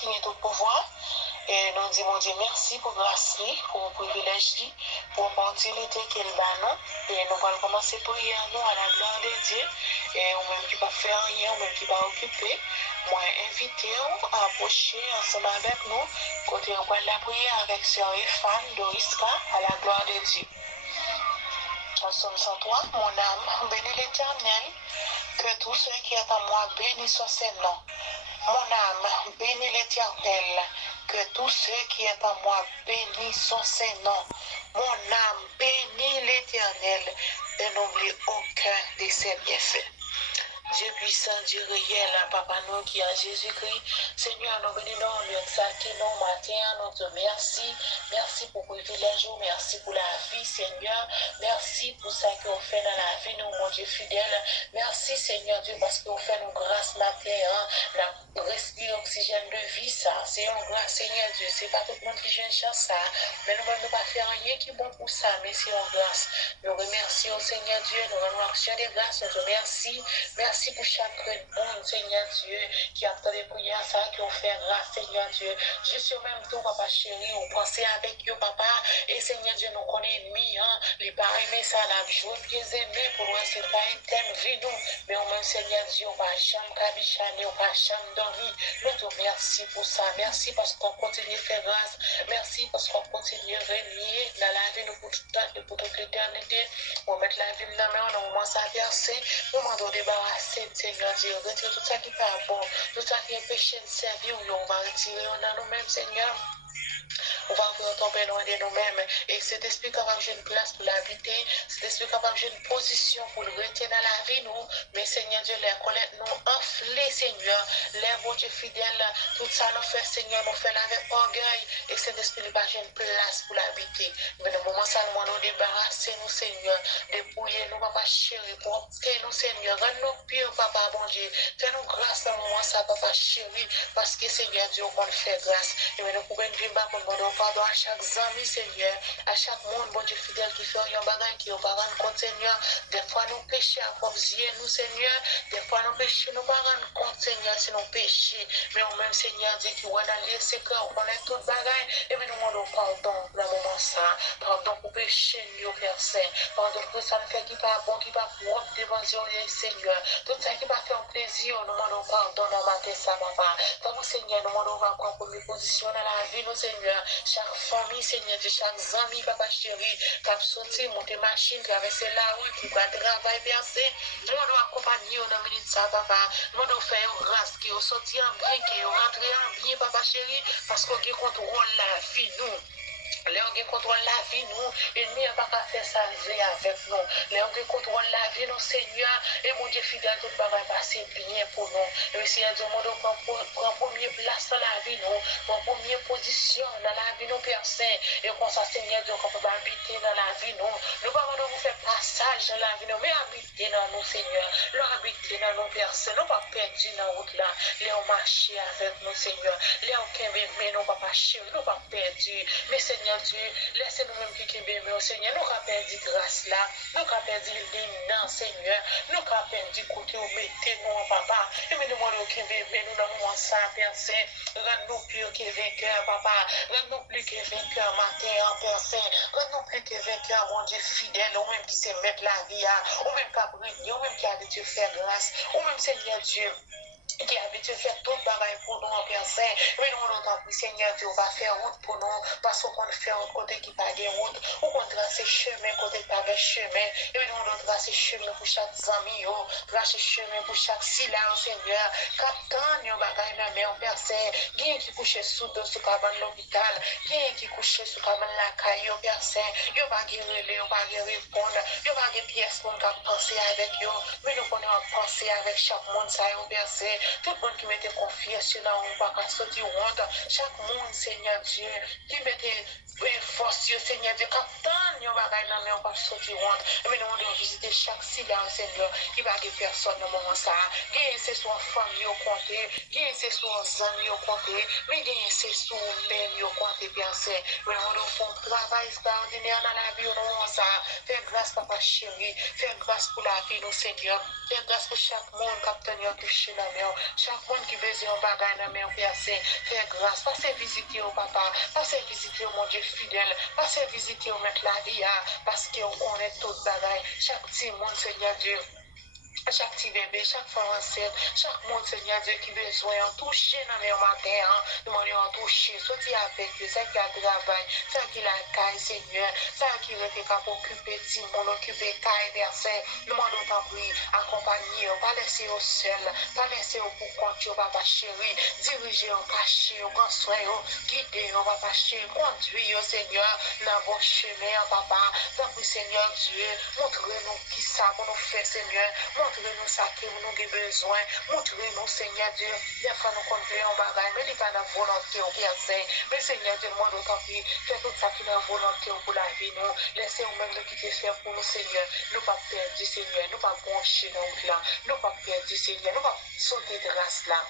qui est au pouvoir. Et nous disons, mon Dieu, merci pour grâce, pour le privilège, pour l'opportunité qu'il a nous. Et nous allons commencer à prier à nous à la gloire de Dieu. Et on même qui va faire rien, on même qui va occuper. Moi, inviter à approcher ensemble avec nous, côté on va la prière avec Sœur Efan Doriska à la gloire de Dieu. En Somme 103, mon âme, bénis l'Éternel, que tous ceux qui est en moi bénissent ses noms. Mon âme, bénis l'Éternel, que tous ceux qui est en moi bénissent ses noms. Mon âme, bénis l'Éternel, et n'oublie aucun de ses bienfaits. Dieu puissant, Dieu réel, Papa nous qui a Jésus-Christ, Seigneur, nous bénissons, nous exaltons, matin, nous te merci. Merci pour le privilège, merci pour la vie, Seigneur. Merci pour ça que vous faites dans la vie, nous, mon Dieu fidèle. Merci, Seigneur Dieu, parce que vous faites nous grâce matin, la respirer oxygène de vie, ça. C'est une grâce, Seigneur Dieu. C'est pas tout le monde qui gêne ça. Mais nous ne pouvons pas faire rien qui est bon pour ça, mais c'est une grâce. Nous remercions, Seigneur Dieu, nous rendons action des grâces, nous te remercions. Merci pour chaque bon, Seigneur Dieu, qui a fait des prières, ça, qui ont fait grâce, Seigneur Dieu. Juste au même temps, Papa chéri, on pensait avec eux, Papa, et Seigneur Dieu, nous connaissons ennemi, les parents aimés, ça, la joie, pieds aimés, pour nous, c'est pas un thème, vie, nous, mais au même Seigneur Dieu, on va jamais cabichaner, on va jamais dormir. Nous te remercions pour ça. Merci parce qu'on continue de faire grâce. Merci parce qu'on continue de régner dans la vie, nous, pour tout temps et pour toute l'éternité. On va mettre la vie dans la main, on commence à verser, on va nous débarrasser. Seigneur Dieu, retire tout ça qui n'est pas bon, tout ça qui est péché de servir, on va retirer dans nous-mêmes, Seigneur. On va encore tomber loin de nous-mêmes. Et cet esprit capable de une place pour l'habiter, cet esprit capable de une position pour le retenir dans la vie, nous. Mais Seigneur Dieu, les connaître nous enfler, Seigneur. Les bon Dieu fidèles, tout ça nous fait, Seigneur, nous fait avec orgueil. Et cet esprit n'a pas une place pour l'habiter. Mais dans le moment ça, nous débarrasser, nous, Seigneur. Dépouiller nous, Papa chéri, porter nous, Seigneur. Rends-nous purs, Papa, bon Dieu. Fais-nous grâce dans le moment ça, Papa chéri. Parce que, Seigneur Dieu, on peut faire grâce. Et nous pouvons vivre pour nous pardon à chaque ami, Seigneur, à chaque monde, bon Dieu fidèle qui fait un bagage qui est au parent compte, Seigneur. Des fois, nous péchons à propre nous, Seigneur. Des fois, nous péchons, nous parents compte, Seigneur, si nous péchons. Mais au même, Seigneur, dit qu'il va dans les secrets, on connaît tout bagage. Et nous demandons pardon dans le moment ça. Pardon pour pécher, nous, Père Saint. Pardon pour ça, nous fait qui pas bon, qui pas propre devant Dieu, Seigneur. Tout ça qui va faire plaisir, nous demandons pardon dans ma tête, ça, papa. Comme Seigneur, nous demandons va prendre première position dans la vie, nous, Seigneur. Chaque famille, Seigneur, de chaque ami, Papa chéri, qui a sauté, monter machine, traverser la route, qui va travailler, verser. Nous allons accompagner dans la minute ça, Papa. Nous allons faire une grâce qui est sorti en bien, qui est rentré en bien, Papa chéri, parce qu'on contrôle la vie, nous. Les gens qui contrôlent la vie, nous, l'ennemi n'a pas fait ça avec nous. Les gens qui contrôlent la vie, nous, Seigneur, et mon Dieu fidèle, tout va passer bien pour nous. Et Seigneur, Dieu, mon Dieu, prend première place dans la vie, nous, prend première position dans la vie, nous, Père Saint. Et comme ça, Seigneur, Dieu, qu'on peut habiter dans la vie, nous. Nous pas vous faire passage dans la vie, nous, mais habiter dans nous, Seigneur. Nous habiter dans nos Père Saint. Nous pas perdre dans la route là. Les ont marché avec nous, Seigneur. Les ont mais nous pas chéri, nous pas perdu. Mais Seigneur Dieu, laissez-nous même qui bébé au Seigneur. Nous avons perdu grâce là. Nous avons perdu l'élan, Seigneur. Nous avons perdu côté où mettez-nous en papa. Et nous demandons qui bébé, nous n'avons ça, Père Saint. Rends-nous plus que vainqueur, papa. Rends-nous plus que vainqueur, matin, Père Saint. Rends-nous plus que vainqueur, mon Dieu fidèle. Ou même qui sait mettre la vie à. Ou même qui a brûlé, ou même qui a Dieu faire grâce. Ou même Seigneur Dieu. Qui a habitué faire tout le travail pour nous en Père Saint. Mais nous, nous, Seigneur Dieu, va faire route pour nous. Parce qu'on fait un côté qui pas de route. Ou qu'on trace chemin, côté qui pas de chemin. Et nous, tracer chemin pour chaque ami, tracer chemin pour chaque syllabe, Seigneur. Captain, nous, bagaille, mais en Père Saint. Qui qui couche sous cabane l'hôpital. Qui couche sous cabane la caille, Père Saint. Yo pas guérir, yo pas répondre. Yo pas des pièces pour nous penser avec eux. Mais nous, on penser avec chaque monde, ça, Père Saint. Tout le monde qui mettait confiance dans nous, pas qu'à sortir honte. Chaque monde, Seigneur Dieu, qui mettait force, Seigneur Dieu, captain, yon bagay nan men, on va sortir honte. Mais nous allons visiter chaque silence, Seigneur, qui va que personne dans le moment ça. Gagne c'est son famille au compté, gagne c'est son amis au compté, mais gagne c'est son même au compté, bien c'est. Mais nous allons faire un travail extraordinaire dans la vie au moment ça. Fais grâce, papa chéri, fais grâce pour la vie, nous, Seigneur. Fais grâce pour chaque monde qui a tenu touché la mer, chaque monde qui besoin de bagay dans la mer, bien c'est. Fais grâce, passez visiter au papa, passez visiter au mon Dieu fidèle, passez visiter au mettre la vie, parce qu'on connaît tout bagay. Chaque petit monde, Seigneur Dieu. Chaque petit bébé, chaque femme enceinte, chaque monde, Seigneur Dieu, qui besoin en toucher dans le matin, nous demandons en toucher, sortir avec eux, ça qui a travail, ça qui la caille, Seigneur, ça qui était capable d'occuper, petit monde, occuper caille, personne, nous demandons t'en prie, accompagner, pas laisser au seul, pas laisser au pour compte, papa chéri, diriger, cacher, grand soin, guider, papa chéri, conduire, Seigneur, dans vos chemins, papa, t'en prie, Seigneur Dieu, montre-nous qui ça pour nous faire, Seigneur, montrez-nous ça que nous avons besoin. Montrez-nous, Seigneur Dieu. Des fois, nous conduisons en bagaille, mais il n'y a pas de volonté au piercing. Mais Seigneur Dieu, moi, nous t'en prie, fais tout ça qui est dans volonté pour la vie. Nous laissez-nous même de quitter faire pour nous, Seigneur. Nous pas perdre, Seigneur. Nous pas brancher dans le là. Nous pas perdre, Seigneur. Nous pas sauter de race là.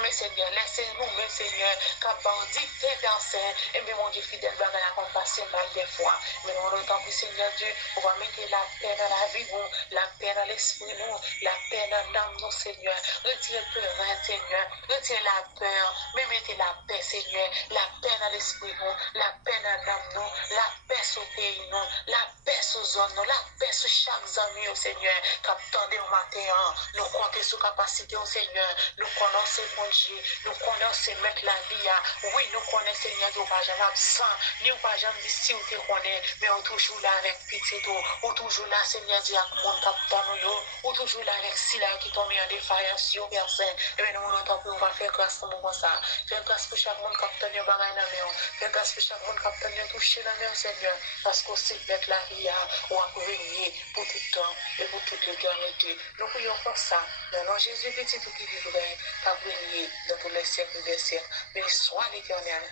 Mais Seigneur, laissez-nous, mais Seigneur, quand on dit tes personnes, et bien mon Dieu fidèle, va qu'on passe mal des fois. Mais on entend que Seigneur Dieu, on va mettre la paix dans la vie, la paix dans l'esprit, nous, la paix dans l'âme, nous, Seigneur. Retirez le peur, Seigneur. Retirez la peur, mais mettez la paix, Seigneur. La paix dans l'esprit, nous, la paix dans l'âme, nous, la paix sur le pays, nous, la paix sur la zone, nous, la paix sur chaque ami, au Seigneur. Quand attendez au matin, nous comptons sur capacité, au Seigneur. Nous connaissons mon Dieu, nous connaissons mettre la vie. Oui, nous connaissons Seigneur, nous pas jamais absent, nous pas jamais dit si vous te connaissez, mais on toujours là avec petit, ou toujours là, Seigneur Dieu, avec mon capitaine, ou toujours là avec Sila qui tombe en défaillance, sur personne. Et bien, nous, on va faire grâce pour moment ça. Faire grâce pour chaque monde capitaine, il y a dans la main. Faire grâce pour chaque monde capitaine, toucher la main, Seigneur, parce qu'on sait mettre la vie, on va venir pour tout le temps et pour toute l'éternité. Nous prions pour ça. Non, Jésus, petit tout qui vivrait, pas briller dans tous les siècles des siècles. Béni soit l'Éternel.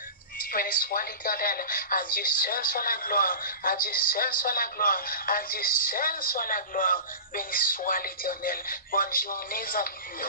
Béni soit l'Éternel. À Dieu seul soit la gloire. À Dieu seul soit la gloire. À Dieu seul soit la gloire. Béni soit l'Éternel. Bonne journée, amis.